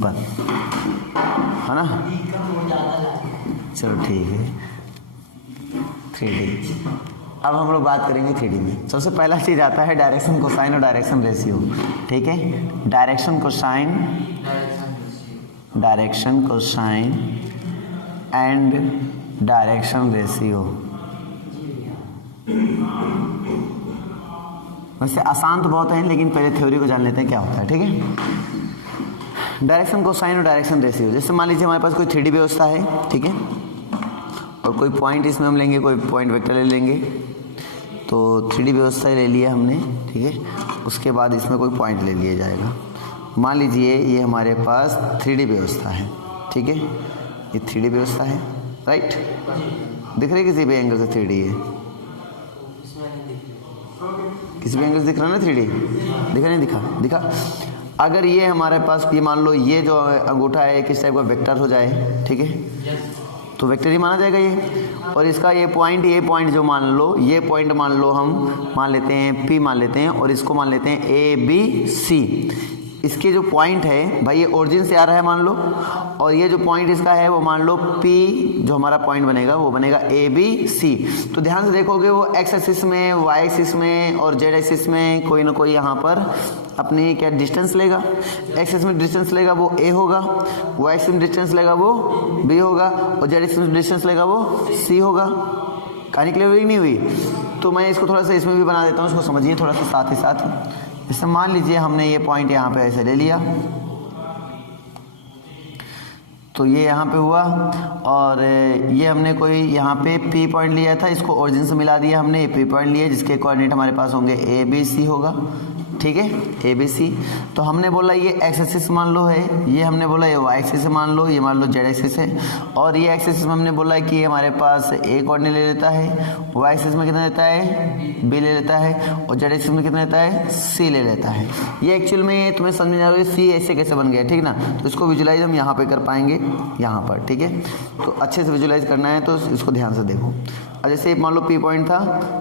Simple है ना। चलो ठीक है 3D। अब हम लोग बात करेंगे 3D में। सबसे पहला चीज़ आता है डायरेक्शन कोसाइन और डायरेक्शन रेशियो। ठीक है, direction cosine and direction ratio. वैसे आसान तो बहुत है, लेकिन पहले थ्योरी को जान लेते हैं क्या होता है। ठीक है, डायरेक्शन कोसाइन और डायरेक्शन रेशियो। जैसे मान लीजिए हमारे पास कोई 3D व्यवस्था है, ठीक है, और कोई पॉइंट इसमें हम लेंगे, कोई पॉइंट वेक्टर ले लेंगे। तो 3D व्यवस्था ले लिया हमने, ठीक है, उसके बाद इसमें कोई पॉइंट ले लिया जाएगा। मान लीजिए ये हमारे पास 3D व्यवस्था है, ठीक है, ये 3D व्यवस्था है, राइट। दिख रही किसी भी एंगल से 3D है, किसी भी एंगल से दिख रहा है ना 3D, दिखा नहीं दिखा। अगर ये हमारे पास ये मान लो ये जो अंगूठा है किस टाइप का वेक्टर हो जाए, ठीक है, तो वेक्टर ही माना जाएगा ये। और इसका ये पॉइंट जो मान लो, ये पॉइंट मान लो हम मान लेते हैं P मान लेते हैं, और इसको मान लेते हैं ABC। इसके जो पॉइंट है भाई ये ओरिजिन से आ रहा है मान लो, और ये जो पॉइंट इसका है वो मान लो P, जो हमारा पॉइंट बनेगा वो बनेगा ABC। तो ध्यान से देखोगे वो x एक्सिस में, y एक्सिस में और z एक्सिस में कोई ना कोई यहाँ पर अपनी क्या डिस्टेंस लेगा। x एक्सिस में डिस्टेंस लेगा वो a होगा, y एक्सिस में डिस्टेंस लेगा वो b होगा, और z एक्सिस में डिस्टेंस लेगा वो c होगा। कहानी क्लियर नहीं हुई? तो मैं इसको थोड़ा सा इसमें भी बना देता हूँ, इसको समझिए थोड़ा सा साथ ही साथ। जैसे मान लीजिए हमने ये पॉइंट यहाँ पे ऐसे ले लिया, तो ये यहाँ पे हुआ, और ये हमने कोई यहाँ पे P पॉइंट लिया था, इसको ओरिजिन से मिला दिया हमने। ये P पॉइंट लिया जिसके कोऑर्डिनेट हमारे पास होंगे ABC होगा, ठीक है, ABC। तो हमने बोला ये x एक्सिस मान लो है, ये हमने बोला ये y एक्सिस मान लो, ये मान लो z एक्सिस है, और ये x एक्सिस में हमने बोला कि ये हमारे पास a कोऑर्डिनेट ले लेता है, y एक्सिस में कितना लेता है b ले लेता है, और z एक्सिस में कितना लेता है c ले लेता है। ये एक्चुअल में तुम्हें समझ में आ रहा है c ऐसे कैसे बन गया, ठीक ना। तो इसको विजुलाइज हम यहाँ पे कर पाएंगे, यहाँ पर, ठीक है। तो अच्छे से विजुलाइज करना है तो इसको ध्यान से देखो। अब जैसे मान लो P पॉइंट था,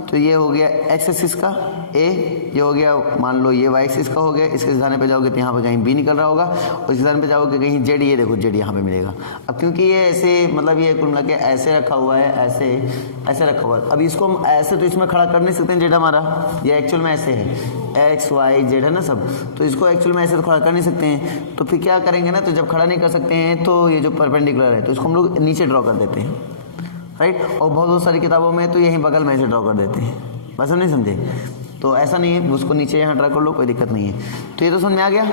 तो ये हो गया x एक्सिस का a, ये हो गया मान लो ये y एक्सिस का हो गया। इसके सिधाने पे जाओगे तो यहाँ पे कहीं b निकल रहा होगा, और इस सिधाने पे जाओगे कहीं z, ये देखो z यहाँ पे मिलेगा। अब क्योंकि ये ऐसे मतलब ये कुल मिला के ऐसे रखा हुआ है, ऐसे रखा हुआ है। अब इसको हम ऐसे तो इसमें खड़ा कर नहीं सकते हैं, z हमारा ये एक्चुअल में ऐसे है, x y z है ना सब, तो इसको एक्चुअल में ऐसे तो खड़ा कर नहीं सकते हैं। तो फिर क्या करेंगे ना, तो जब खड़ा नहीं कर सकते हैं तो ये जो परपेंडिकुलर है तो इसको हम लोग नीचे ड्रॉ कर देते हैं, राइट। और बहुत सारी किताबों में तो यहीं बगल में ऐसे ड्रॉ कर देते हैं, बस हम नहीं समझे। तो ऐसा नहीं है, उसको नीचे यहाँ ड्रॉ कर लो, कोई दिक्कत नहीं है। तो ये तो समझ में आ गया।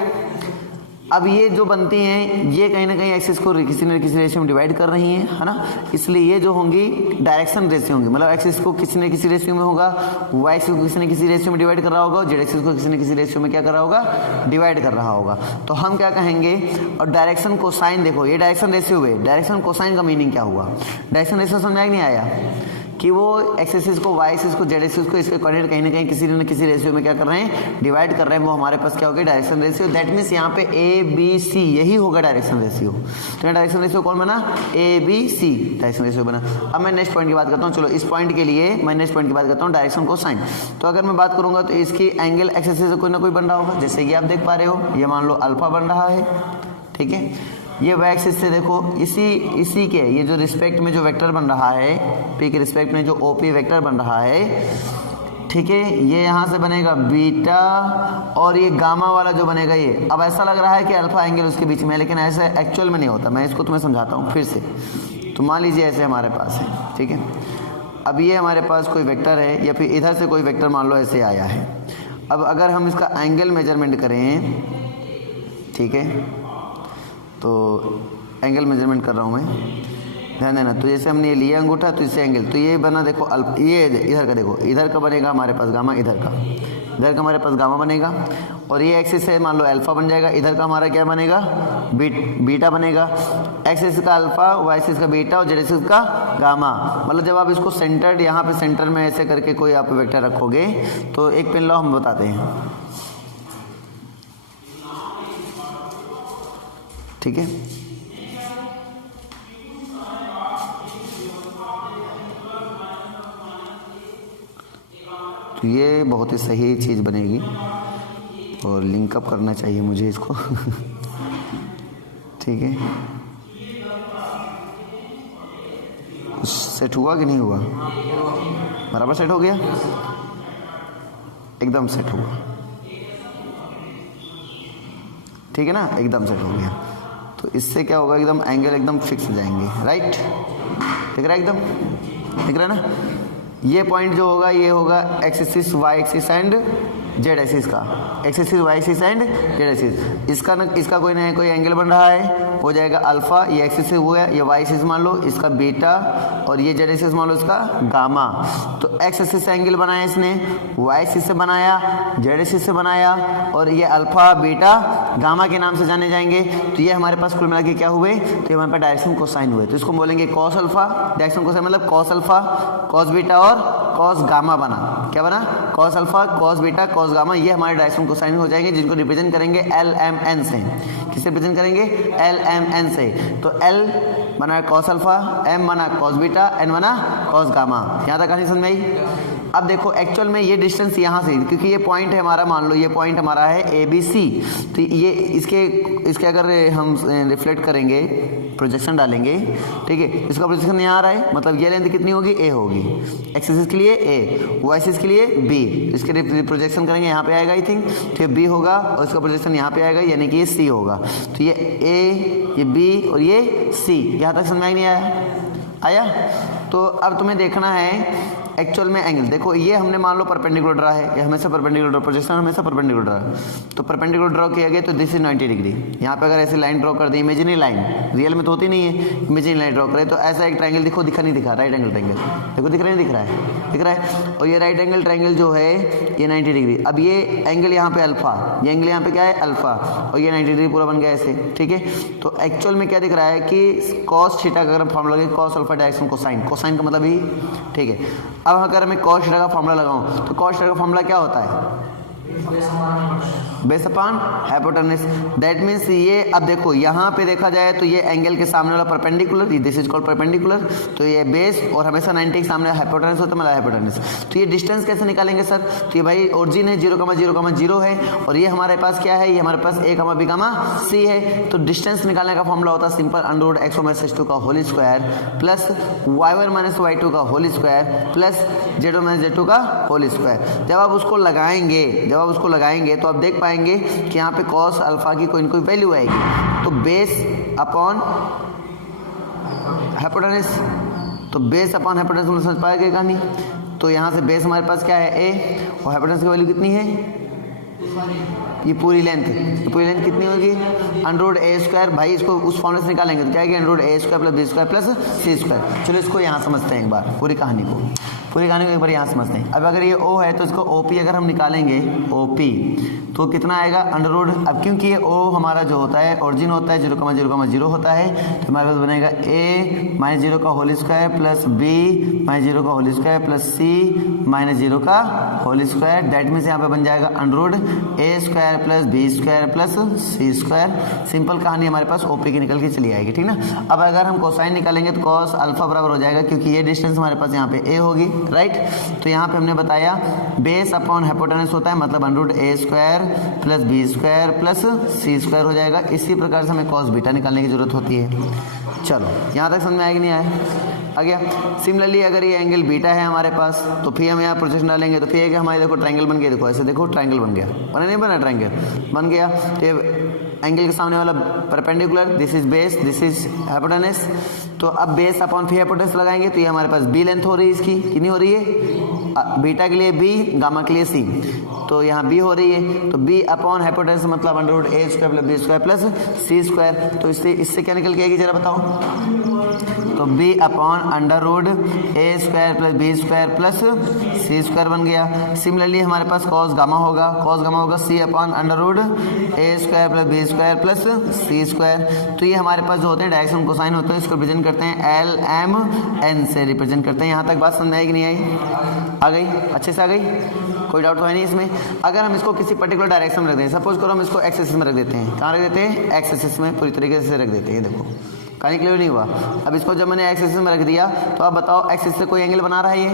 अब ये जो बनती हैं ये कहीं ना कहीं एक्सिस को किसी न किसी रेशियो में डिवाइड कर रही हैं, है ना। इसलिए ये जो होंगी डायरेक्शन रेशियो होंगी, मतलब एक्सिस को किसी न किसी रेशियो में होगा, y एक्सिस को किसी न किसी रेशियो में डिवाइड कर रहा होगा, और z एक्सिस को किसी न किसी रेशियो में क्या कर रहा होगा, डिवाइड कर रहा होगा। तो हम क्या कहेंगे, और डायरेक्शन कोसाइन देखो, ये डायरेक्शन रेशियो हुए, डायरेक्शन कोसाइन का मीनिंग क्या हुआ। डायरेक्शन रेशियो समझ में नहीं आया कि वो x एक्सिस को y एक्सिस को z एक्सिस को इसके कोऑर्डिनेट कहीं ना कहीं किसी न किसी रेशियो में क्या कर रहे हैं, डिवाइड कर रहे हैं। वो हमारे पास क्या हो गया, डायरेक्शन रेशियो। दैट मीन्स यहाँ पे ABC यही होगा डायरेक्शन रेशियो। तो डायरेक्शन रेशियो कौन बना, ABC डायरेक्शन रेशियो बना। अब मैं नेक्स्ट पॉइंट की बात करता हूँ। चलो इस पॉइंट के लिए मैं नेक्स्ट पॉइंट की बात करता हूँ, डायरेक्शन कोसाइन। तो अगर मैं बात करूंगा तो इसकी एंगल x एक्सिस से कोई ना कोई बन रहा होगा, जैसे कि आप देख पा रहे हो, ये मान लो अल्फा बन रहा है, ठीक है। ये y एक्सिस से देखो इसी के ये जो रिस्पेक्ट में जो वेक्टर बन रहा है, P के रिस्पेक्ट में जो OP वेक्टर बन रहा है, ठीक है, ये यहाँ से बनेगा बीटा, और ये गामा वाला जो बनेगा ये। अब ऐसा लग रहा है कि अल्फा एंगल उसके बीच में है, लेकिन ऐसा एक्चुअल में नहीं होता। मैं इसको तुम्हें समझाता हूँ फिर से। तो मान लीजिए ऐसे हमारे पास है, ठीक है। अब ये हमारे पास कोई वेक्टर है, या फिर इधर से कोई वेक्टर मान लो ऐसे आया है। अब अगर हम इसका एंगल मेजरमेंट करें, ठीक है, तो एंगल मेजरमेंट कर रहा हूँ मैं, ध्यान देना। तो जैसे हमने ये लिया अंगूठा, तो इससे एंगल, तो ये बना देखो ये इधर का, देखो इधर का बनेगा हमारे पास गामा, इधर का हमारे पास गामा बनेगा, और ये एक्सिस है मान लो अल्फा बन जाएगा। इधर का हमारा क्या बनेगा, बीटा बनेगा। एक्सिस का अल्फा, वाई एक्सिस का बीटा, और जेड एक्सिस का गामा। मतलब जब आप इसको सेंटर्ड यहाँ पे सेंटर में ऐसे करके कोई आप वेक्टर रखोगे, तो एक पेन लो, हम बताते हैं, ठीक है। तो ये बहुत ही सही चीज़ बनेगी, और लिंकअप करना चाहिए मुझे इसको ठीक है, सेट हुआ कि नहीं हुआ? बराबर सेट हो गया, एकदम सेट हुआ, ठीक है ना, एकदम सेट हो गया। तो इससे क्या होगा, एकदम एंगल एकदम फिक्स हो जाएंगे, राइट, दिख रहा है, एकदम दिख रहा है ना। ये पॉइंट जो होगा ये होगा x axis, y axis and z axis का, x axis, y axis and z axis. इसका कोई नया कोई एंगल बन रहा है, हो जाएगा अल्फा, ये एक्सिस से हुआ है, ये वाई एक्सिस मान लो, इसका बीटा, और ये जेड एक्सिस मान लो इसका गामा। तो एक्स एक्सिस से एंगल बनाया इसने, वाई एक्सिस से बनाया, जेड एक्सिस से बनाया, और ये अल्फा, बीटा, गामा के नाम से जाने जाएंगे। तो ये हमारे पास कुल मिला के क्या हुए, तो हमारे पास डायरेक्शन कोसाइन हुए। तो इसको बोलेंगे कॉस अल्फा, डायरेक्शन कोसाइन मतलब कॉस अल्फा, कॉस बीटा और कॉस गामा बना। क्या बना? Cos alpha, cos beta, cos gamma, ये हमारे डायरेक्शन कोसाइन हो जाएंगे, जिनको रिप्रेजेंट करेंगे एल एम एन से। किससे रिप्रेजेंट करेंगे? एल एम एन से। तो एल बना कॉस अल्फा, एम बना कॉस बीटा, एन बना कॉस गामा। यहाँ तक कहानी समझ में आई? अब देखो एक्चुअल में ये डिस्टेंस यहाँ से, क्योंकि ये पॉइंट है हमारा, मान लो ये पॉइंट हमारा है ए बी सी, तो ये इसके अगर हम रिफ्लेक्ट करेंगे, प्रोजेक्शन डालेंगे, ठीक है, इसका प्रोजेक्शन यहाँ आ रहा है, मतलब ये लेंथ कितनी होगी? ए होगी, एक्स एक्सिस के लिए ए, वाई एक्सिस के लिए बी। इसके प्रोजेक्शन करेंगे यहाँ पे आएगा आई थिंक, तो ये बी होगा, और इसका प्रोजेक्शन यहाँ पे आएगा, यानी कि ये सी होगा। तो ये ए, ये बी और ये सी। यहाँ तक समझ में नहीं आया? तो अब तुम्हें देखना है एक्चुअल में एंगल। देखो ये हमने मान लो परपेंडिकुलर ड्रा है, ये हमेशा परपेंडिकुलर, प्रोजेक्शन हमेशा परपेंडिकुलर ड्रा है। तो परपेंडिकुलर ड्रॉ किया गया तो दिस इज 90 डिग्री। यहाँ पे अगर ऐसी लाइन ड्रॉ कर दी, इमेजिनरी लाइन, रियल में तो होती नहीं है, इमेजिनरी लाइन ड्रॉ करें तो ऐसा एक ट्रायंगल दिखो, दिखा नहीं दिखा, राइट एंगल ट्रायंगल, देखो दिख रहा है, दिख रहा है, दिख रहा है। और ये राइट एंगल ट्रायंगल जो है ये 90 डिग्री। अब ये एंगल यहाँ पे अल्फा, ये एंगल यहाँ पे क्या है? अल्फा, और ये 90 डिग्री पूरा बन गया ऐसे, ठीक है। तो एक्चुअल में क्या दिख रहा है कि कॉस थीटा का अगर फॉर्मूला लगे, cos alpha direction cosine, cosine का मतलब ही, ठीक है। अब अगर मैं कॉस थीटा का फॉर्मूला लगाऊं तो कॉस थीटा का फॉर्मूला क्या होता है? Base upon hypotenuse. That means ये, अब देखो यहाँ पे देखा जाए तो ये एंगल के सामने वाला perpendicular, this is called perpendicular, तो ये बेस, और हमेशा 90 के सामने हाइपोटेनस होता है, मतलब हाइपोटेनस। तो ये डिस्टेंस कैसे निकालेंगे सर? तो ये भाई ओरिजिन है 0,0,0 है, और ये हमारे पास क्या है? ये हमारे पास a, b, c है। तो डिस्टेंस निकालने का फॉर्मूला होता है सिंपल, अंडर x1 - x2 का whole square plus y1 - y2 का whole square plus z1 - z2 का होल स्क्वायर। जब आप उसको लगाएंगे तो आप देख पाएंगे कि यहाँ पे cos अल्फा की कोई न कोई वैल्यू आएगी। तो बेस अपॉन हाइपोटेनस, तो बेस अपॉन हाइपोटेनस समझ पाएंगे कहानी। तो यहाँ से बेस हमारे पास क्या है? a, और हाइपोटेनस की वैल्यू कितनी है? ये पूरी लेंथ कितनी होगी? Under a square. भाई इसको उस फॉर्मूले से निकालेंगे तो क्या है? Under a square plus b square plus c square. चलो इसको यहाँ समझते हैं एक बार, पूरी कहानी को एक बार यहाँ समझते हैं। अब अगर ये O है तो इसको OP अगर हम निकालेंगे, OP तो कितना आएगा? अंडर रूट, अब क्योंकि ये O हमारा जो होता है ओरिजिन होता है 0,0,0 होता है, तो हमारे पास बनेगा a - 0 का होल स्क्वायर प्लस b - 0 का होल स्क्वायर प्लस c - 0 का होल स्क्वायर। दैट मीन्स यहाँ पे बन जाएगा under root a square plus b square plus c square. Simple कहानी हमारे पास OP की निकल के चली आएगी, ठीक ना। अब अगर हम कोसाइन निकालेंगे तो cos अल्फा बराबर हो जाएगा, क्योंकि ये डिस्टेंस हमारे पास यहाँ पे a होगी, राइट। तो यहाँ पे हमने बताया बेस अपॉन हाइपोटेनस होता है, मतलब under root a square plus b square plus c square हो जाएगा। इसी प्रकार से हमें cos बीटा निकालने की जरूरत होती है। चलो यहाँ तक समझ में आया कि नहीं आया? आ गया। सिमिलरली अगर ये एंगल बीटा है हमारे पास, तो फिर हम यहाँ प्रोजेक्शन डालेंगे तो फिर है कि हमारे देखो ट्रायंगल बन गया, देखो ऐसे देखो ट्रायंगल बन गया, बना नहीं बना? ट्रायंगल बन गया। तो एंगल के सामने वाला perpendicular, this is base, this is hypotenuse. तो अब बेस अपॉन फिर हाइपोटेनस लगाएंगे तो ये हमारे पास बी लेंथ हो रही है, इसकी कितनी हो रही है? बीटा के लिए बी, गामा के लिए सी, तो यहाँ बी हो रही है। तो बी अपॉन हाइपोटेनस मतलब under root a square plus b square plus c square. तो इससे क्या निकल के आएगी जरा बताओ? तो b upon under root a square plus b square plus c square बन गया। सिमिलरली हमारे पास cos गामा होगा c upon under root a square plus b square plus c square. तो ये हमारे पास जो होते हैं डायरेक्शन कोसाइन होते हैं, इसको रिप्रेजेंट करते हैं एल एम एन से रिप्रेजेंट करते हैं। यहाँ तक बात समझ आई कि नहीं आई? आ गई? अच्छे से आ गई? कोई डाउट तो है नहीं इसमें? अगर हम इसको किसी पर्टिकुलर डायरेक्शन में रख दें, सपोज करो हम इसको एक्स एक्सिस में रख देते हैं, कहाँ रख देते हैं? एक्स एक्सिस में पूरी तरीके से रख देते हैं। देखो कहीं क्लियर नहीं हुआ। अब इसको जब मैंने एक्स एक्सिस में रख दिया तो अब बताओ एक्स एक्सिस से कोई एंगल बना रहा है, ये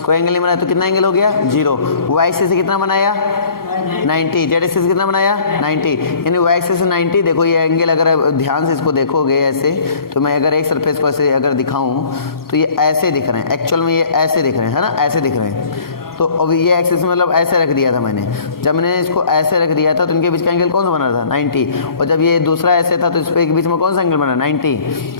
कोई एंगल नहीं बनाया, तो कितना एंगल हो गया 0। वाई एक्सिस से कितना बनाया 90, जेड एक्सिस से कितना बनाया 90, यानी वाई एक्सिस से 90। देखो ये एंगल अगर ध्यान से इसको देखोगे ऐसे, तो मैं अगर एक सरफेस को ऐसे अगर दिखाऊं तो ये ऐसे दिख रहे हैं, एक्चुअल में ये ऐसे दिख रहे हैं, है ना, ऐसे दिख रहे हैं। तो अब ये एक्सिस मतलब ऐसे रख दिया था मैंने, जब मैंने इसको ऐसे रख दिया था तो इनके बीच का एंगल कौन सा बना था 90, और जब ये दूसरा ऐसे था तो इस पे के बीच में कौन सा एंगल बना 90,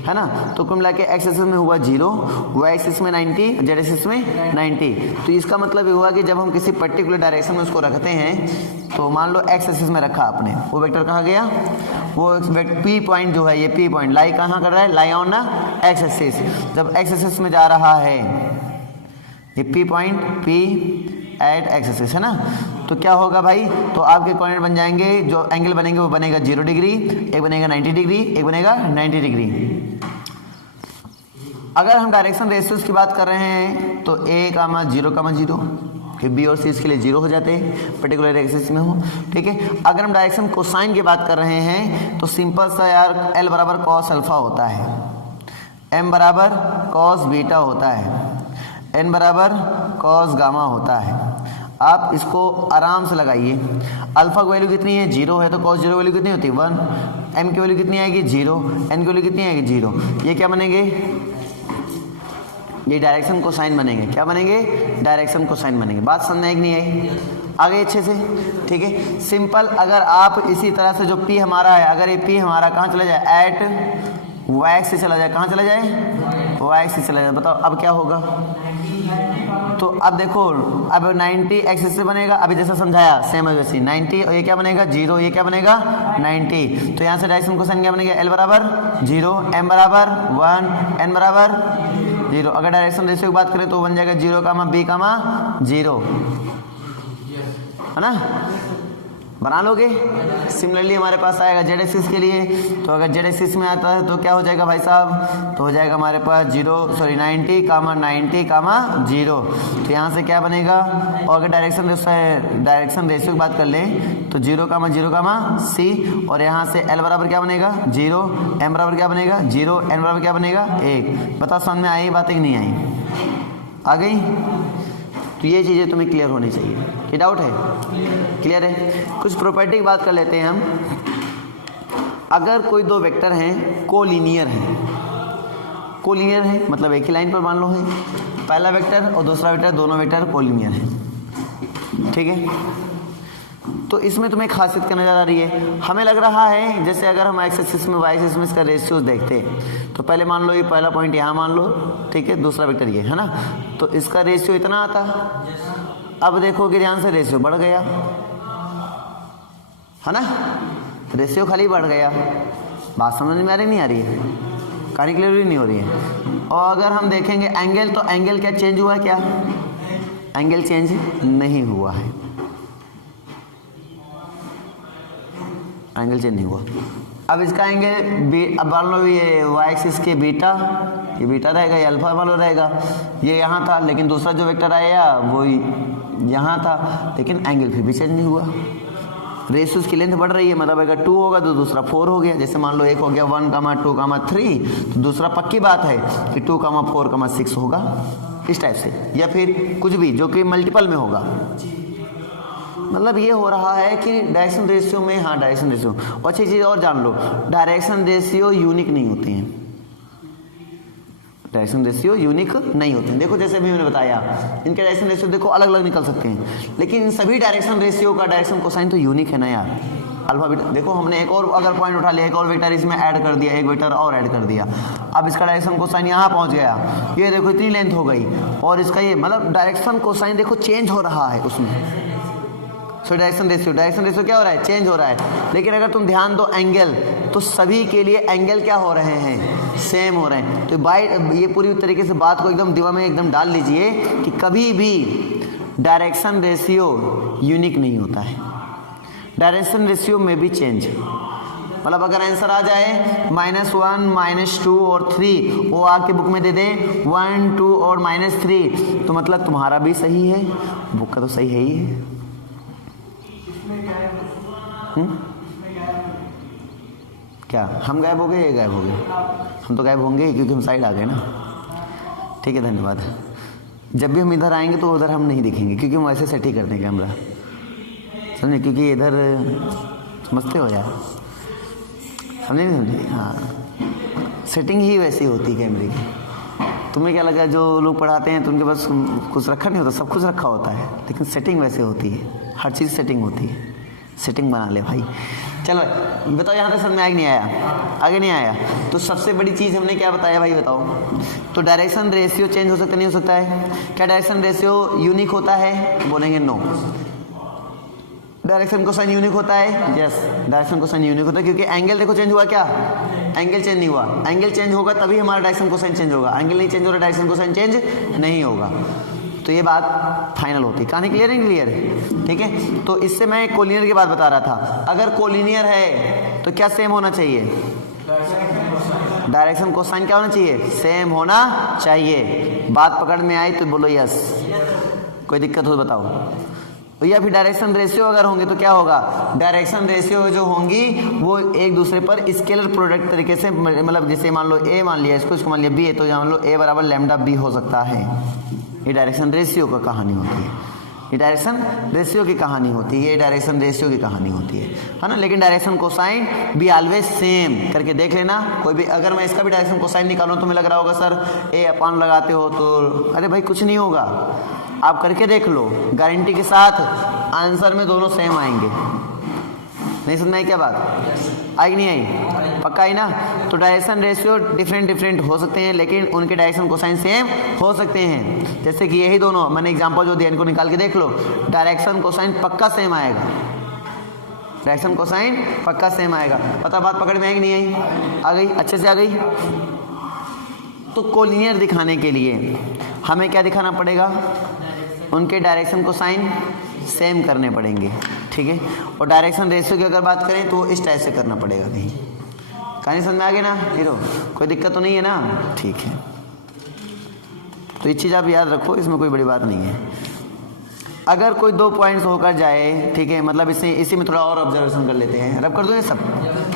है ना। तो कुल मिला के एक्स एक्सिस में हुआ 0, वाई एक्सिस में 90, जेड एक्सिस में 90। तो इसका मतलब ये हुआ कि जब हम किसी पर्टिकुलर डायरेक्शन में उसको रखते हैं, तो मान लो एक्स एक्सिस में रखा आपने, वो वेक्टर कहाँ गया, वो पी पॉइंट जो है, ये पी पॉइंट लाई कहाँ कर रहा है, लाई ऑन ना एक्स एक्सिस। जब एक्स एक्सिस में जा रहा है ये P point, P at X axis, है ना, तो क्या होगा भाई, तो आपके कोऑर्डिनेट बन जाएंगे, जो एंगल बनेंगे वो बनेगा 0 डिग्री, एक बनेगा 90 डिग्री, एक बनेगा 90 डिग्री। अगर हम डायरेक्शन रेशियोज की बात कर रहे हैं तो a, 0, कि बी और सी इसके लिए 0 हो जाते हैं पर्टिकुलर एक्सिस में हो, ठीक है। अगर हम डायरेक्शन कोसाइन की बात कर रहे हैं तो सिंपल सा यार L बराबर कॉस अल्फा होता है, M बराबर कॉस बीटा होता है, N बराबर कॉस गामा होता है। आप इसको आराम से लगाइए। अल्फा की वैल्यू कितनी है 0 है, तो कॉस 0 वैल्यू कितनी होती है 1, M की वैल्यू कितनी आएगी 0, N की वैल्यू कितनी आएगी 0। ये क्या बनेंगे, ये डायरेक्शन कोसाइन बनेंगे। क्या बनेंगे, डायरेक्शन कोसाइन बनेंगे। बात समझ में नहीं आई, आगे अच्छे से, ठीक है। सिंपल, अगर आप इसी तरह से जो P हमारा है, अगर ये P हमारा कहाँ चला जाए, एट वाई एक्सिस से चला जाए, कहाँ चला जाए, वाई एक्सिस से चला जाए, बताओ अब क्या होगा। तो अब देखो, अब 90 एक्सिस से बनेगा, अभी जैसा समझाया सेम है वैसे 90, और ये क्या बनेगा 0, ये क्या बनेगा 90। तो यहाँ से डायरेक्शन कोसाइन क्या बनेगा, L बराबर 0, M बराबर 1, N बराबर 0। अगर डायरेक्शन रेशियो की बात करें तो बन जाएगा 0, B, 0, है ना, बना लोगे। सिमिलरली हमारे पास आएगा जेड एक्सिस के लिए, तो अगर जेड एक्सिस में आता है तो क्या हो जाएगा भाई साहब, तो हो जाएगा हमारे पास 90, 90, 0। तो यहाँ से क्या बनेगा, और अगर डायरेक्शन रेशियो की बात कर लें तो 0, 0, C, और यहाँ से L बराबर क्या बनेगा 0, M बराबर क्या बनेगा 0, N बराबर क्या बनेगा 1। बताओ समझ में आई बातें कि नहीं आई, आ गई। तो ये चीज़ें तुम्हें क्लियर होनी चाहिए। ये डाउट है, क्लियर है। कुछ प्रॉपर्टी की बात कर लेते हैं हम। अगर कोई दो वेक्टर हैं कोलिनियर हैं, कोलिनियर है मतलब एक ही लाइन पर मान लो है, पहला वेक्टर और दूसरा वेक्टर, दोनों वेक्टर कोलिनियर हैं, ठीक है। तो इसमें तुम्हें खासियत क्या नजर आ रही है, हमें लग रहा है जैसे अगर हम एक्स एक्सिस में वाई एक्सिस में इसका रेशियोज देखते हैं, तो पहले मान लो ये पहला पॉइंट यहाँ मान लो, ठीक है, दूसरा वेक्टर ये है ना, तो इसका रेशियो इतना आता। अब देखोगे ध्यान से रेशियो बढ़ गया, है ना, रेशियो खाली बढ़ गया। बात समझ में आ रही नहीं आ रही है, कहानी क्लियर नहीं हो रही है। और अगर हम देखेंगे एंगल, तो एंगल क्या चेंज हुआ है, क्या एंगल चेंज नहीं हुआ है, एंगल चेंज नहीं हुआ। अब इसका एंगल अब मान लो ये वाई एक्सिस के बीटा, ये बीटा रहेगा, ये अल्फा मान लो रहेगा, ये यहाँ था, लेकिन दूसरा जो वेक्टर आया वो यहाँ था, लेकिन एंगल फिर भी चेंज नहीं हुआ। रेशियोज की लेंथ बढ़ रही है, मतलब अगर 2 होगा तो दूसरा 4 हो गया। जैसे मान लो एक हो गया 1, 2, 3, तो दूसरा पक्की बात है कि 2, 4, 6 होगा, इस टाइप से, या फिर कुछ भी जो कि मल्टीपल में होगा। मतलब ये हो रहा है कि डायरेक्शन रेशियो में, हाँ डायरेक्शन रेशियो, और अच्छी चीज़ और जान लो, डायरेक्शन रेशियो यूनिक नहीं होते हैं, डायरेक्शन रेशियो यूनिक नहीं होते हैं। देखो जैसे अभी मैंने बताया, इनके डायरेक्शन रेशियो देखो अलग अलग निकल सकते हैं, लेकिन इन सभी डायरेक्शन रेशियो का डायरेक्शन कोसाइन तो यूनिक है ना यार, अल्फा बीटा। देखो हमने एक और अगर पॉइंट उठा लिया, एक और वेक्टर इसमें ऐड कर दिया, एक वेक्टर और ऐड कर दिया, अब इसका डायरेक्शन कोसाइन यहाँ पहुँच गया, ये देखो इतनी लेंथ हो गई, और इसका ये मतलब डायरेक्शन कोसाइन देखो चेंज हो रहा है उसमें। सो डायरेक्शन रेशियो क्या हो रहा है, चेंज हो रहा है। लेकिन अगर तुम ध्यान दो एंगल, तो सभी के लिए एंगल क्या हो रहे हैं, सेम हो रहे हैं। तो बाय ये पूरी तरीके से बात को एकदम दिमाग में एकदम डाल लीजिए कि कभी भी डायरेक्शन रेशियो यूनिक नहीं होता है, डायरेक्शन रेशियो में भी चेंज। मतलब अगर आंसर आ जाए -1, -2 और 3, वो आके बुक में दे दे 1, 2 और -3, तो मतलब तुम्हारा भी सही है, बुक का तो सही है ही है। क्या हम गायब हो गए, ये गायब हो गए? हम तो गायब होंगे क्योंकि हम साइड आ गए ना। ठीक है, धन्यवाद। जब भी हम इधर आएंगे तो उधर हम नहीं दिखेंगे क्योंकि हम वैसे सेट ही करते हैं कैमरा, समझे? क्योंकि इधर समझते हो यार, समझे नहीं समझे? हाँ, सेटिंग ही वैसी होती है कैमरे की। तुम्हें क्या लगा जो लोग पढ़ाते हैं तो उनके पास कुछ रखा नहीं होता, सब कुछ रखा होता है, लेकिन सेटिंग वैसे होती है, हर चीज़ सेटिंग होती है। सेटिंग बना ले भाई। चलो बताओ, यहाँ तक समझ में आगे नहीं आया? आगे नहीं आया तो सबसे बड़ी चीज़ हमने क्या बताया भाई, बताओ तो डायरेक्शन रेशियो चेंज हो सकता नहीं हो सकता है? क्या डायरेक्शन रेशियो यूनिक होता है? बोलेंगे नो। डायरेक्शन कोसाइन यूनिक होता है? यस, डायरेक्शन कोसाइन यूनिक होता है क्योंकि एंगल देखो चेंज हुआ क्या? एंगल चेंज नहीं हुआ। एंगल चेंज होगा तभी हमारा डायरेक्शन कोसाइन चेंज होगा, एंगल नहीं चेंज हो रहा डायरेक्शन कोसाइन चेंज नहीं होगा। तो ये बात फाइनल होती है। कहानी क्लियर है? क्लियर है, ठीक है। तो इससे मैं कोलिनियर की बात बता रहा था। अगर कोलिनियर है तो क्या सेम होना चाहिए? डायरेक्शन कोसाइन क्या होना चाहिए? सेम होना चाहिए। बात पकड़ में आई तो बोलो यस, कोई दिक्कत हो तो बताओ। या फिर डायरेक्शन रेशियो अगर होंगे तो क्या होगा? डायरेक्शन रेशियो जो होंगी वो एक दूसरे पर स्केलर प्रोडक्ट तरीके से, मतलब जैसे मान लो ए मान लिया इसको, इसको मान लिया बी है, तो मान लो ए बराबर लैम्डा बी हो सकता है। ये डायरेक्शन रेशियो का कहानी होती है, ये डायरेक्शन रेशियो की कहानी होती है, ये डायरेक्शन रेशियो की कहानी होती है ना। लेकिन डायरेक्शन कोसाइन भी ऑलवेज सेम करके देख लेना। कोई भी अगर मैं इसका भी डायरेक्शन कोसाइन निकालूं तो मुझे लग रहा होगा सर ए अपान लगाते हो तो, अरे भाई कुछ नहीं होगा, आप करके देख लो, गारंटी के साथ आंसर में दोनों सेम आएंगे। नहीं समझ में आई क्या बात? आई नहीं आई? पक्का आई ना? तो डायरेक्शन रेशियो डिफरेंट हो सकते हैं लेकिन उनके डायरेक्शन कोसाइन सेम हो सकते हैं। जैसे कि यही दोनों मैंने एग्जांपल जो दिया इनको निकाल के देख लो, डायरेक्शन कोसाइन पक्का सेम आएगा, डायरेक्शन कोसाइन पक्का सेम आएगा। पता बात पकड़ में आई कि नहीं आई? आ गई, अच्छे से आ गई। तो कोलिनियर दिखाने के लिए हमें क्या दिखाना पड़ेगा? उनके डायरेक्शन कोसाइन सेम करने पड़ेंगे, ठीक है। और डायरेक्शन रेशियो की अगर बात करें तो इस टाइप से करना पड़ेगा। कहीं कहानी समझ में आ गई ना हीरो? कोई दिक्कत तो नहीं है ना? ठीक है, तो ये चीज़ आप याद रखो, इसमें कोई बड़ी बात नहीं है। अगर कोई 2 पॉइंट्स होकर जाए, ठीक है, मतलब इसी में थोड़ा और ऑब्जर्वेशन कर लेते हैं। रब कर दो ये सब।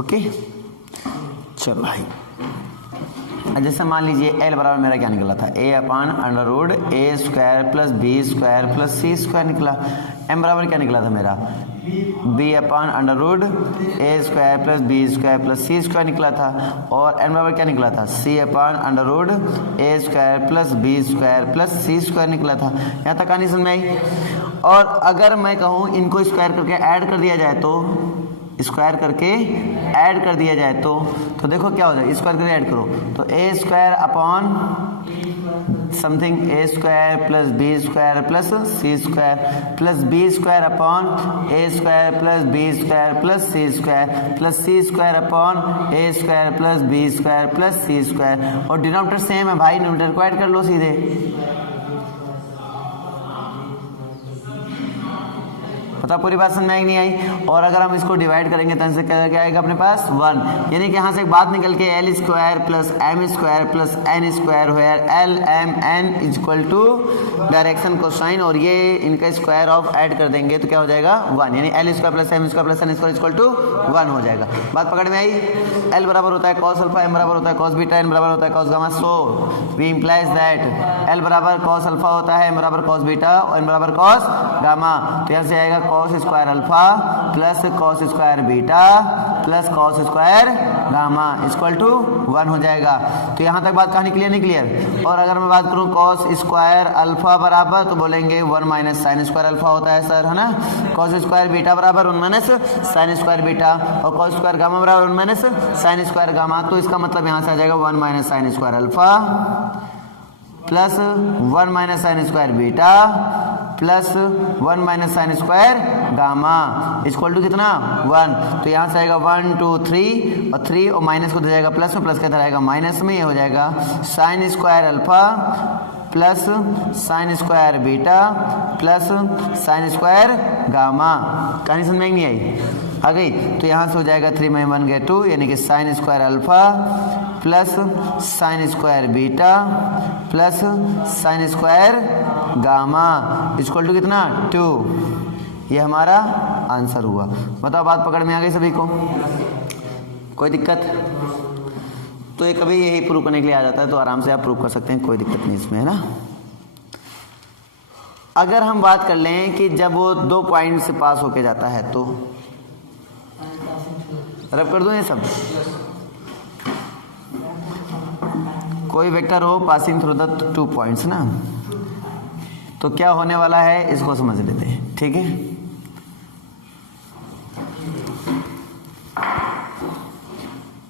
ओके चलो भाई, जैसे मान लीजिए एल बराबर मेरा क्या निकला था? A upon under root a square plus b square plus c square निकला। एम बराबर क्या निकला था मेरा? B upon under root a square plus b square plus c square निकला था। और एन बराबर क्या निकला था? C upon under root a square plus b square plus c square निकला था। यहाँ तक कहानी समझ में आई? और अगर मैं कहूँ इनको स्क्वायर करके ऐड कर दिया जाए तो, स्क्वायर करके ऐड कर दिया जाए तो देखो क्या हो जाए? स्क्वायर करके ऐड करो तो a square upon something a square plus b square plus c square plus b square upon a square plus b square plus c square upon a square plus b square plus c square. और denominator same है भाई, numerator को add कर लो सीधे। पता पूरी बात समझ में आई नहीं आई? और अगर हम इसको डिवाइड करेंगे तो इससे क्या आएगा अपने पास? 1, यानी कि यहाँ से एक बात निकल के L square plus M square plus N square where L M N is equal to direction cosine, और ये इनका स्क्वायर ऑफ ऐड कर देंगे तो क्या हो जाएगा? 1, यानी L square plus M square plus N square equal to 1 हो जाएगा। बात पकड़ में आई? एल बराबर होता है कॉस अल्फा, एम बराबर होता है कॉस बीटा, एन बराबर होता है cos gamma. So we implies that L बराबर कॉस अल्फा होता है, एम बराबर कॉस बीटा और एन बराबर कॉस गामा। तो यहाँ से आएगा cos square alpha plus cos square beta plus cos square gamma equal to 1 हो जाएगा। तो यहाँ तक बात कहानी क्लियर नहीं क्लियर? और अगर मैं बात करूँ कॉस स्क्वायर अल्फा बराबर तो बोलेंगे 1 माइनस साइन स्क्वायर अल्फा होता है सर, है ना। कॉस स्क्वायर बीटा बराबर 1 माइनस साइन स्क्वायर बीटा और कॉस स्क्वायर गामा बराबर 1 माइनस साइन स्क्वायर गामा। तो इसका मतलब यहाँ से आ जाएगा 1 minus sine square alpha plus 1 minus sine square beta plus 1 minus sine square gamma equal to कितना 1। तो यहाँ से आएगा 1 2 3 और 3 और माइनस को दे जाएगा प्लस में, प्लस के इधर आएगा माइनस में, ये हो जाएगा sign square alpha plus sine square beta plus sine square gamma. कहानी समझ में नहीं आई? आ गई? तो यहाँ से हो जाएगा 3 में 1 गए 2, यानी कि sine square alpha plus sine square beta plus sine square gamma equal to कितना 2। ये हमारा आंसर हुआ। बताओ बात पकड़ में आ गई सभी को? कोई दिक्कत? तो ये कभी यही प्रूव करने के लिए आ जाता है, तो आराम से आप प्रूव कर सकते हैं, कोई दिक्कत नहीं इसमें, है ना। अगर हम बात कर लें कि जब वो 2 पॉइंट से पास होके जाता है तो रब कर दो ये सब, कोई वेक्टर हो पासिंग थ्रू द 2 पॉइंट्स ना, तो क्या होने वाला है इसको समझ लेते हैं, ठीक है।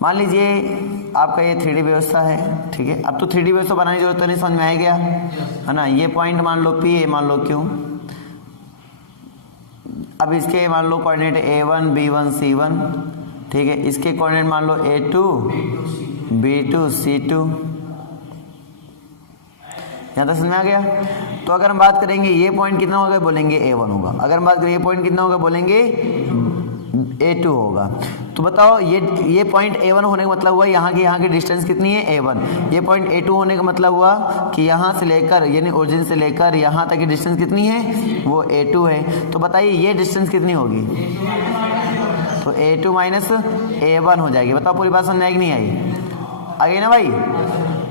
मान लीजिए आपका ये 3D व्यवस्था है, ठीक है। अब तो 3D व्यवस्था बनाने की जरूरत नहीं, समझ में आ गया, है ना। ये पॉइंट मान लो P, ये मान लो Q। अब इसके मान लो कोऑर्डिनेट A1 B1 C1, ठीक है। इसके कोऑर्डिनेट मान लो A2 B2 C2। यहाँ तक समझ में आ गया? तो अगर हम बात करेंगे ये पॉइंट कितना होगा, बोलेंगे A1 होगा। अगर हम बात करें ये पॉइंट कितना होगा, बोलेंगे A2 होगा। तो बताओ ये पॉइंट A1 होने का मतलब हुआ यहाँ की डिस्टेंस कितनी है A1। ये पॉइंट A2 होने का मतलब हुआ कि यहाँ से लेकर यानी ओरिजिन से लेकर यहाँ तक की डिस्टेंस कितनी है, वो A2 है। तो बताइए ये डिस्टेंस कितनी होगी, तो A2 माइनस A1 हो जाएगी। बताओ पूरी बात समझ आई कि नहीं आई? आ गई ना भाई?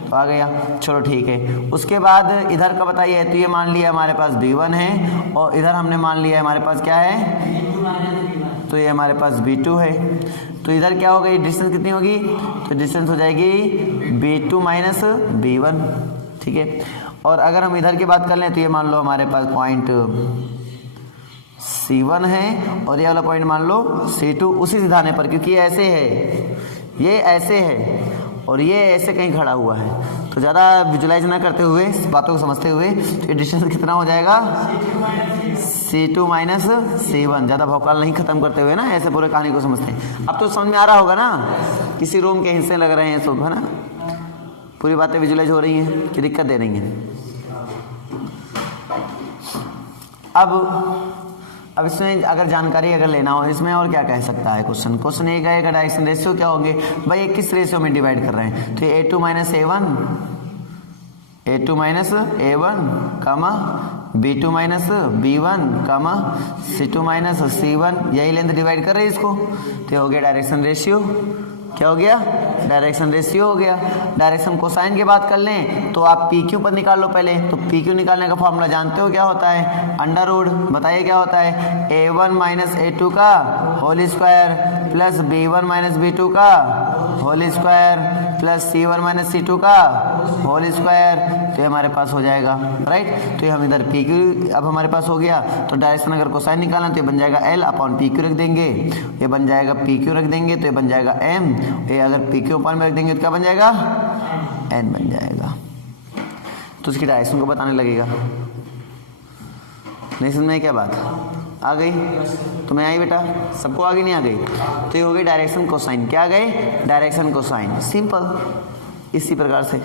तो आ गया, चलो ठीक है। उसके बाद इधर का बताइए, तो ये मान लिया हमारे पास B1 है और इधर हमने मान लिया हमारे पास क्या है, तो ये हमारे पास B2 है। तो इधर क्या होगा, डिस्टेंस कितनी होगी, तो डिस्टेंस हो जाएगी B2 माइनस B1, ठीक है। और अगर हम इधर की बात कर लें तो ये मान लो हमारे पास पॉइंट C1 है और ये वाला पॉइंट मान लो C2, उसी सिधाने पर, क्योंकि ये ऐसे है, ये ऐसे है और ये ऐसे कहीं खड़ा हुआ है। तो ज़्यादा विजुलाइज ना करते हुए, बातों को समझते हुए, तो ये डिस्टेंस कितना हो जाएगा C2 माइनस C1। ज़्यादा भौकाल नहीं खत्म करते हुए ना, ऐसे पूरे कहानी को समझते हैं। अब तो समझ में आ रहा होगा ना, किसी रूम के हिस्से लग रहे हैं सब, है ना। पूरी बातें विजुलाइज हो रही हैं कि दिक्कत दे रही हैं। अब इसमें अगर जानकारी अगर लेना हो इसमें, और क्या कह सकता है क्वेश्चन एक आएगा, डायरेक्शन रेशियो क्या होंगे भाई, ये किस रेशियो में डिवाइड कर रहे हैं, तो A2 माइनस A1 कामा B2 माइनस B1 कामा C2 माइनस C1, यही लेंथ डिवाइड कर रहे हैं इसको, तो हो गया डायरेक्शन रेशियो। क्या हो गया, डायरेक्शन रेशियो हो गया। डायरेक्शन कोसाइन की बात कर लें तो आप PQ पर निकाल लो पहले। तो PQ निकालने का फॉर्मूला जानते हो क्या होता है, अंडर रूट। बताइए क्या होता है, A1 माइनस A2 का whole square plus B1 minus B2 का whole square plus C1 minus C2 का होल स्क्वायर। तो हमारे पास हो जाएगा, राइट। तो हम इधर PQ अब हमारे पास हो गया। तो डायरेक्शन अगर कोसाइन निकालना तो ये बन जाएगा L अपॉन PQ रख देंगे, ये बन जाएगा PQ रख देंगे तो ये बन जाएगा M, ये अगर PQ अपॉन में रख देंगे तो क्या बन जाएगा, N बन जाएगा। तो उसकी डायरेक्शन को बताने लगेगा। नहीं समझ में क्या बात आ गई? तुम्हें आई बेटा? सबको आ गई नहीं आ गई? तो ये हो गई डायरेक्शन कोसाइन। क्या आ गए, डायरेक्शन कोसाइन, सिंपल इसी प्रकार से।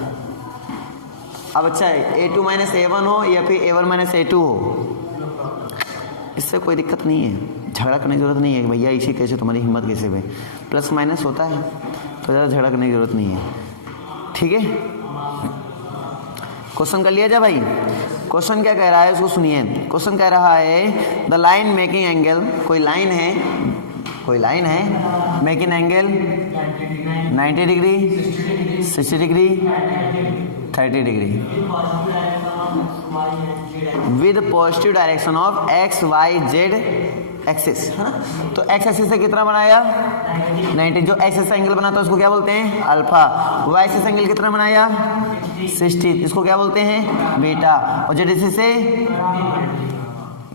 अब अच्छा है A2 माइनस A1 हो या फिर A1 माइनस A2 हो, इससे कोई दिक्कत नहीं है, झगड़ा करने की जरूरत नहीं है कि भैया इसी कैसे तुम्हारी हिम्मत कैसे हुई, प्लस माइनस होता है तो ज़्यादा झगड़ा करने की जरूरत नहीं है, ठीक है। क्वेश्चन कर लिया जाए भाई। क्वेश्चन क्या कह रहा है उसको सुनिए। क्वेश्चन कह रहा है द लाइन मेकिंग एंगल, कोई लाइन है making angle 90 degree 60 degree 30 degree with positive direction of XYZ axis, है ना। तो एक्स एक्सिस से कितना बनाया 90, जो एक्स एक्सिस एंगल बनाता है उसको क्या बोलते हैं, अल्फा। वाई एक्सिस एंगल कितना बनाया 60, इसको क्या बोलते हैं, बीटा। और जेड एक्सिस से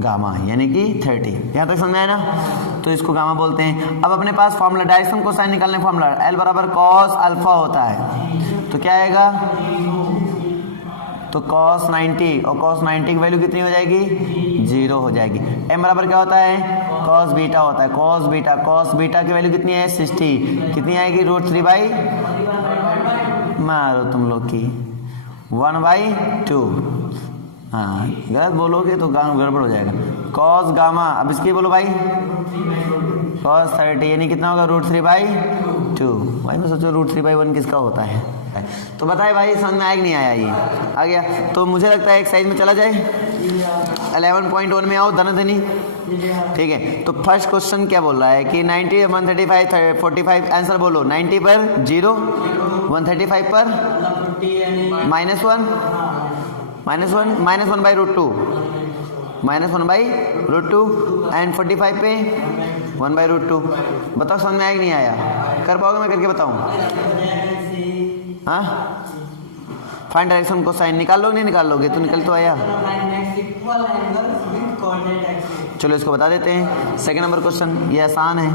गामा यानी कि 30। यहाँ तक समझ में आया ना, तो इसको गामा बोलते हैं। अब अपने पास फॉर्मूला डायरेक्शन कोसाइन निकालने फॉर्मूला L बराबर कॉस अल्फा होता है। तो क्या आएगा तो cos 90 और cos 90 की वैल्यू कितनी हो जाएगी? 0 हो जाएगी। m बराबर क्या होता है? cos बीटा होता है। cos बीटा की वैल्यू कितनी है? 60। कितनी आएगी? √3/, मारो तुम लोग की 1/2। हाँ, गलत बोलोगे तो गड़बड़ हो जाएगा। cos गामा, अब इसकी बोलो भाई, cos 30 यानी कितना होगा? √3/2। भाई मैं सोचो √3/1 किसका होता है। तो बताए भाई, समझ में आया कि नहीं आया? ये आ गया। तो मुझे लगता है एक्सरसाइज में चला जाए, 11.1 में आओ धनाधनी। ठीक है, तो फर्स्ट क्वेश्चन क्या बोल रहा है कि 90, 135, 45 आंसर बोलो। 90 पर 0, 135 पर -1, -1/√2 एंड 45 पे 1/√2। बताओ समझ में आया कि नहीं आया? कर पाओगे? मैं करके बताऊं? हाँ, फाइंड डायरेक्शन कोसाइन निकाल लोगे? नहीं निकाल लोगे? तो निकल तो आया। चलो इसको बता देते हैं। सेकंड नंबर क्वेश्चन, ये आसान है।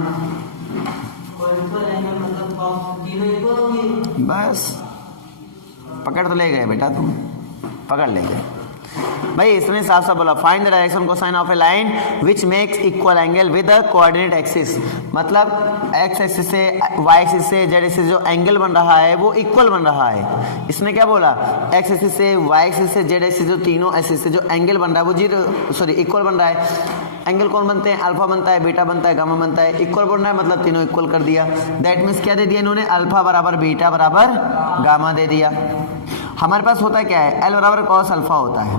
बस पकड़ तो ले गए बेटा, तुम पकड़ ले गए भाई। इसने साफ साफ बोला find the direction cosine of A line which makes equal angle with the coordinate axis. मतलब एक्स एक्सिस से, वाई एक्सिस से, जेड एक्सिस जो एंगल बन रहा है वो इक्वल बन रहा है। इसने क्या बोला? एक्स एक्सिस से, वाई एक्सिस से, जेड एक्सिस, जो तीनों एक्सिस से जो एंगल बन रहा है वो इक्वल बन रहा है। एंगल कौन बनते हैं? अल्फा बनता है, बीटा बनता है, गामा बनता है। इक्वल बन रहा है मतलब तीनों इक्वल कर दिया। दैट मीन्स क्या दे दिया इन्होंने? अल्फा बराबर बीटा बराबर गामा दे दिया। हमारे पास होता क्या है? एल बराबर कॉस अल्फा होता है,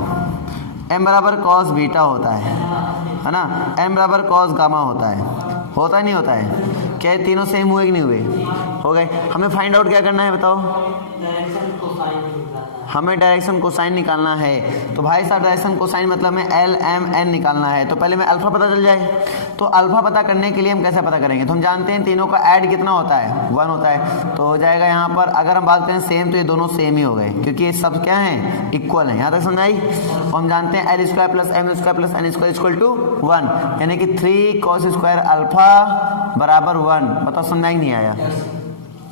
एम बराबर कॉस बीटा होता है ना, एम बराबर कॉस गामा होता है। होता है नहीं होता है? क्या ये तीनों सेम हुए कि नहीं हुए? हो गए। हमें फाइंड आउट क्या करना है बताओ? हमें डायरेक्शन कोसाइन निकालना है। तो भाई साहब डायरेक्शन कोसाइन मतलब में एल एम एन निकालना है। तो पहले में अल्फा पता चल जाए। तो अल्फा पता करने के लिए हम कैसे पता करेंगे? तो हम जानते हैं तीनों का ऐड कितना होता है? 1 होता है। तो हो जाएगा यहाँ पर, अगर हम बात करें सेम, तो ये दोनों सेम ही हो गए क्योंकि ये सब क्या है? इक्वल है। यहाँ तक समझ आई? और हम जानते हैं L² + M² + N² = 1, यानी कि 3 cos² अल्फा बराबर 1। बताओ समझ आई नहीं आया?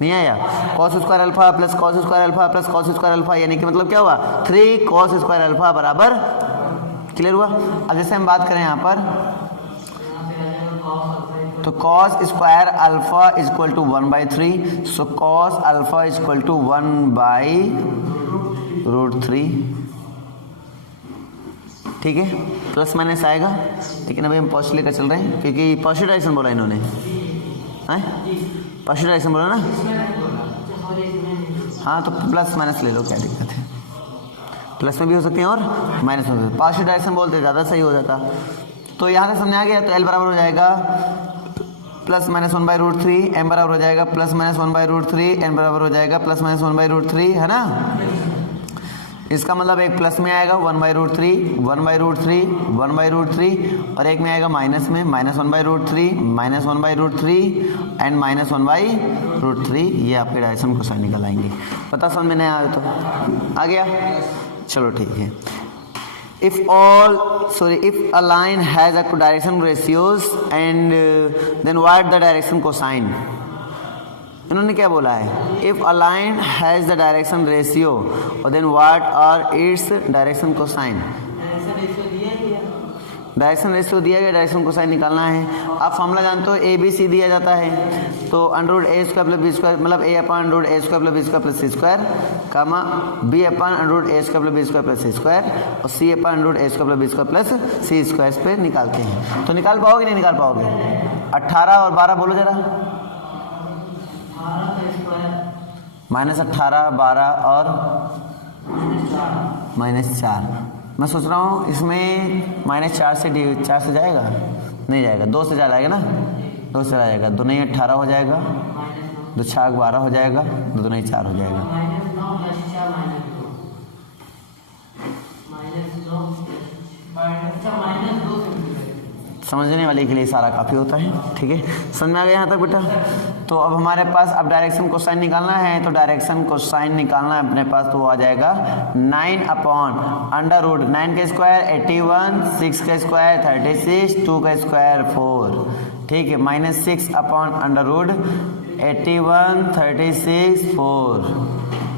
नहीं आया? cos² alpha plus cos² alpha plus cos² alpha, यानी कि मतलब क्या हुआ? 3 cos² अल्फा बराबर, क्लियर हुआ? अब जैसे हम बात करें यहाँ पर, तो cos² अल्फा = 1/3। सो cos अल्फा = 1/√3। ठीक है, प्लस माइनस आएगा, लेकिन अभी हम पॉजिटिव लेकर चल रहे हैं क्योंकि पॉजिटिव डायरेक्शन बोला इन्होंने। पॉजिटिव डायरेक्शन बोला ना? हाँ, तो प्लस माइनस ले लो, क्या दिक्कत है? प्लस में भी हो सकते हैं और माइनस में भी। पॉजिटिव डायरेक्शन बोलते ज़्यादा सही हो जाता। तो यहाँ से समझ आ गया। तो एल बराबर हो जाएगा +-1/√3, एम बराबर हो जाएगा +-1/√3, एन बराबर हो जाएगा +-1/√3, है ना? इसका मतलब एक प्लस में आएगा 1/√3, 1/√3, 1/√3, और एक में आएगा माइनस में -1/√3, -1/√3 एंड -1/√3। ये आपके डायरेक्शन कोसाइन निकल आएंगे। पता समझ में नहीं आया तो आ गया? चलो ठीक है। If a line has a direction ratios and then what the direction cosine? इन्होंने क्या बोला है? If a line has the direction ratio, then what are its direction cosine? Direction ratio दिया गया, डायरेक्शन कोसाइन निकालना है। आप फॉर्मूला जानते हो, ABC दिया जाता है तो √a² + b², मतलब a/√a² + b² + c², कामा b/√a² + b² + c² और c/√a² + b² + c² पे निकालते हैं। तो निकाल पाओगे नहीं निकाल पाओगे? 18 और 12 बोलो जरा। -18, 12 और -4। मैं सोच रहा हूँ इसमें -4 से 4 से जाएगा? नहीं जाएगा। 2 से जाएगा ना? 2 से जाएगा। 2 नहीं 18 हो जाएगा, 2 6 12 हो जाएगा, 2 नहीं 4 हो जाएगा। समझने वाले के लिए सारा काफ़ी होता है। ठीक है, समझ में आ गया यहाँ तक बेटा? तो अब हमारे पास अब डायरेक्शन कोसाइन निकालना है। तो डायरेक्शन कोसाइन निकालना है अपने पास, तो वो आ जाएगा 9/√9 का स्क्वायर 81, 6 का स्क्वायर 36, 2 का स्क्वायर 4। ठीक है, -6/√81, 36, 4।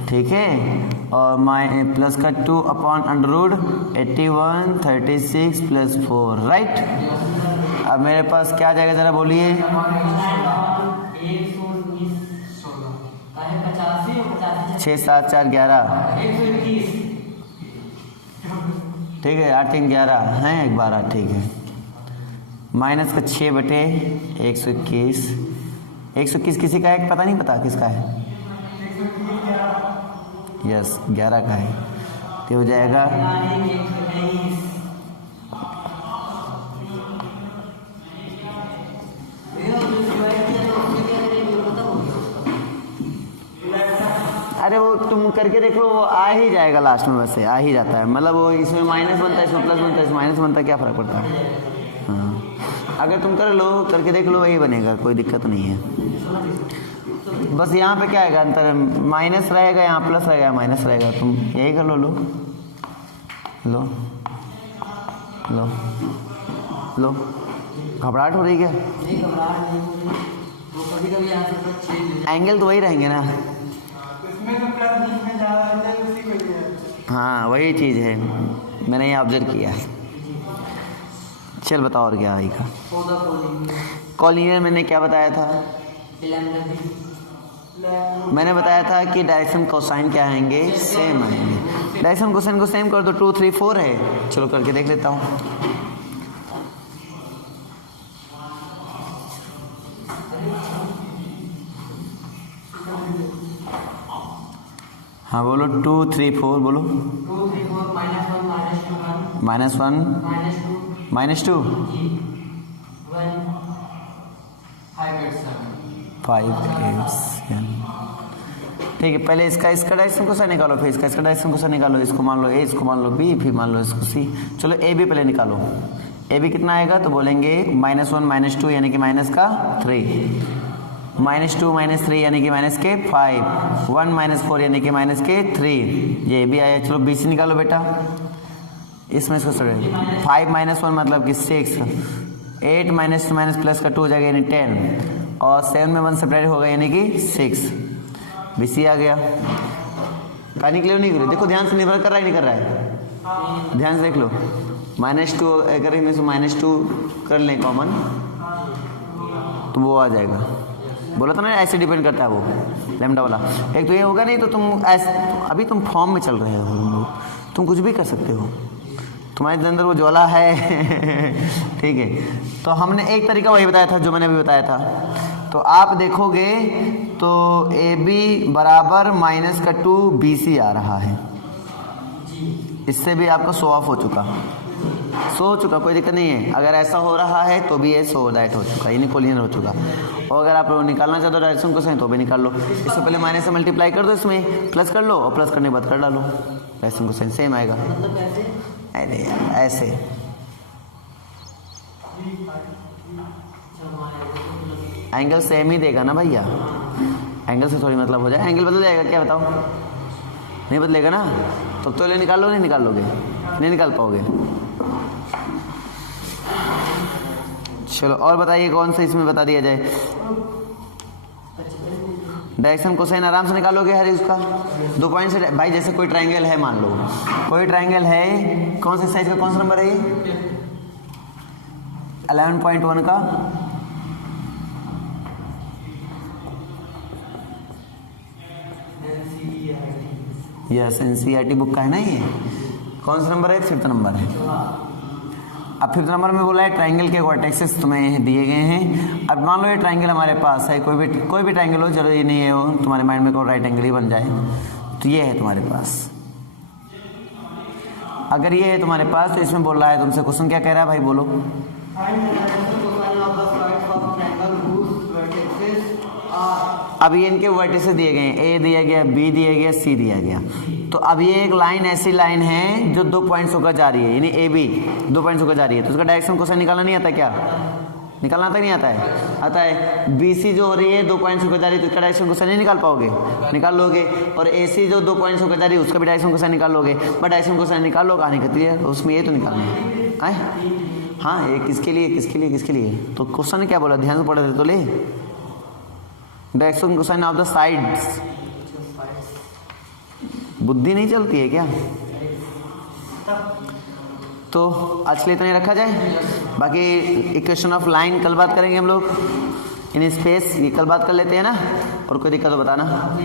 ठीक है, और प्लस का 2 upon under root 81 36 plus 4, right. अब मेरे पास क्या आ जाएगा जरा बोलिए। 6 7 4 11, ठीक है। 8 3 11 हैं, 1 12, ठीक है। माइनस का 6 बटे 121, 121 किसी का है, पता नहीं, पता किसका है? यस 11 का है, तो हो जाएगा अरे वो तुम करके देख लो, वो आ ही जाएगा लास्ट में, वैसे आ ही जाता है। मतलब वो इसमें माइनस बनता है, इसमें प्लस बनता है, इसमें माइनस बनता है, क्या फ़र्क पड़ता है। हाँ अगर तुम कर लो, करके देख लो, वही बनेगा, कोई दिक्कत नहीं है। बस यहाँ पे क्या आएगा अंतर, माइनस रहेगा, यहाँ प्लस रहेगा, माइनस रहेगा। तुम यही कर लो, लो लो लो लो। घबराहट हो रही क्या? नहीं घबराहट नहीं, वो कभी-कभी यहाँ से एंगल तो वही रहेंगे ना, इसमें तो प्लस बीच में ज़्यादा रहता है, उसी को लिया। हाँ वही चीज़ है, मैंने ये ऑब्जर्व किया है। चल बताओ और क्या आएगा। कॉलिनियर मैंने क्या बताया था? मैंने बताया था कि डायरेक्शन कोसाइन क्या आएंगे, सेम आएंगे। डायरेक्शन कोसाइन को सेम कर दो, 2 3 4 है। चलो करके देख लेता हूँ। हाँ बोलो, 2 3 4 बोलो। 2 3 4 -1 -2 5 8 7। ठीक है, पहले इसका डायरेक्शन कोसाइन निकालो, फिर इसका डायरेक्शन कोसाइन निकालो। इसको मान लो ए, इसको मान लो बी, फिर मान लो इसको सी। चलो ए बी पहले निकालो। ए बी कितना आएगा तो बोलेंगे -1 -2 यानी कि माइनस का 3, -2 -3 यानी कि माइनस के 5, 1 -4 यानी कि माइनस के 3। ये भी आया। चलो बी सी निकालो बेटा। इसमें इसको 5 -1 मतलब कि 6, 8 माइनस प्लस का 2 हो जाएगा यानी 10, और 7 में 1 सेपरेट होगा यानी कि 6। बी सी आ गया। कहा निकले नहीं निकले, देखो ध्यान से निर्भर कर रहा है, नहीं कर रहा है, ध्यान से देख लो। -2 अगर इनमें से -2 कर लें कॉमन तो वो आ जाएगा। बोला था ना ऐसे डिपेंड करता है वो लैम्डा वाला। एक तो ये होगा, नहीं तो तुम ऐसे, अभी तुम फॉर्म में चल रहे हो, तुम कुछ भी कर सकते हो, तुम्हारे अंदर वो ज्वाला है। ठीक है, तो हमने एक तरीका वही बताया था जो मैंने अभी बताया था। तो आप देखोगे तो ए बी बराबर -2 बी सी आ रहा है। इससे भी आपका शो ऑफ हो चुका, कोई दिक्कत नहीं है। अगर ऐसा हो रहा है तो भी ये शो दैट हो चुका, यानी कोलिनियर हो चुका। और अगर आप निकालना चाहते हो डायरेक्शन कोसाइन तो भी निकाल लो। इससे पहले माइनस से मल्टीप्लाई कर दो, इसमें प्लस कर लो, और प्लस करने के बाद कर डालो, डायरेक्शन कोसाइन सेम आएगा। अरे यार ऐसे एंगल सेम ही देगा ना भैया, एंगल से थोड़ी मतलब हो जाए। एंगल बदल जाएगा क्या बताओ? नहीं बदलेगा ना, तो ले निकाल लो, नहीं निकाल लोगे, नहीं निकाल पाओगे। चलो और बताइए कौन सा इसमें बता दिया जाए। डायरेक्शन कोसाइन आराम से निकालोगे हर उसका 2 पॉइंट से। भाई जैसे कोई ट्रायंगल है, मान लो कोई ट्रायंगल है, कौन से साइज का, कौन सा नंबर है ये? 11.1 का। यस एनसीईआरटी बुक का है ना ये। कौन सा नंबर है? 5th नंबर है। अब 5th नंबर में बोला है ट्रायंगल के वर्टेक्सेस तुम्हें दिए गए हैं। अब मान लो ये ट्रायंगल हमारे पास है, कोई भी ट्रायंगल हो, चलो ये नहीं है, वो तुम्हारे माइंड में कोई राइट एंगल ही बन जाए, तो ये है तुम्हारे पास। अगर ये है तुम्हारे पास तो इसमें बोल रहा है तुमसे, क्वेश्चन क्या कह रहा है भाई बोलो। अब ये इनके वर्टिसेस दिए गए हैं, ए दिया गया, बी दिया गया, सी दिया गया। तो अब ये एक लाइन ऐसी लाइन है जो 2 पॉइंट्स होकर जा रही है, यानी ए बी 2 पॉइंट्स होकर जा रही है। तो उसका डायरेक्शन कोसाइन निकालना नहीं आता क्या? निकालना आता नहीं आता है? आता है। बी सी जो हो रही है 2 पॉइंट्स होकर जा रही है, तो इसका डायरेक्शन कोसाइन नहीं निकाल पाओगे? निकाल लोगे। और ए सी जो 2 पॉइंट्स होकर जा रही है उसका भी डायरेक्शन कोसाइन निकाल लोगे। बट डायरेक्शन कोसाइन निकाल लो, कहानी कहती है उसमें ये तो निकालना है। हाँ ये किसके लिए, किसके लिए, किसके लिए? तो क्वेश्चन ने क्या बोला, ध्यान से पढ़े थे तो ले। Direction cosine of the sides बुद्धि नहीं चलती है क्या? तो आज के लिए इतना ही रखा जाए। बाकी इक्वेशन ऑफ लाइन कल बात करेंगे हम लोग, इन स्पेस ये कल बात कर लेते हैं ना। और कोई दिक्कत हो बताना।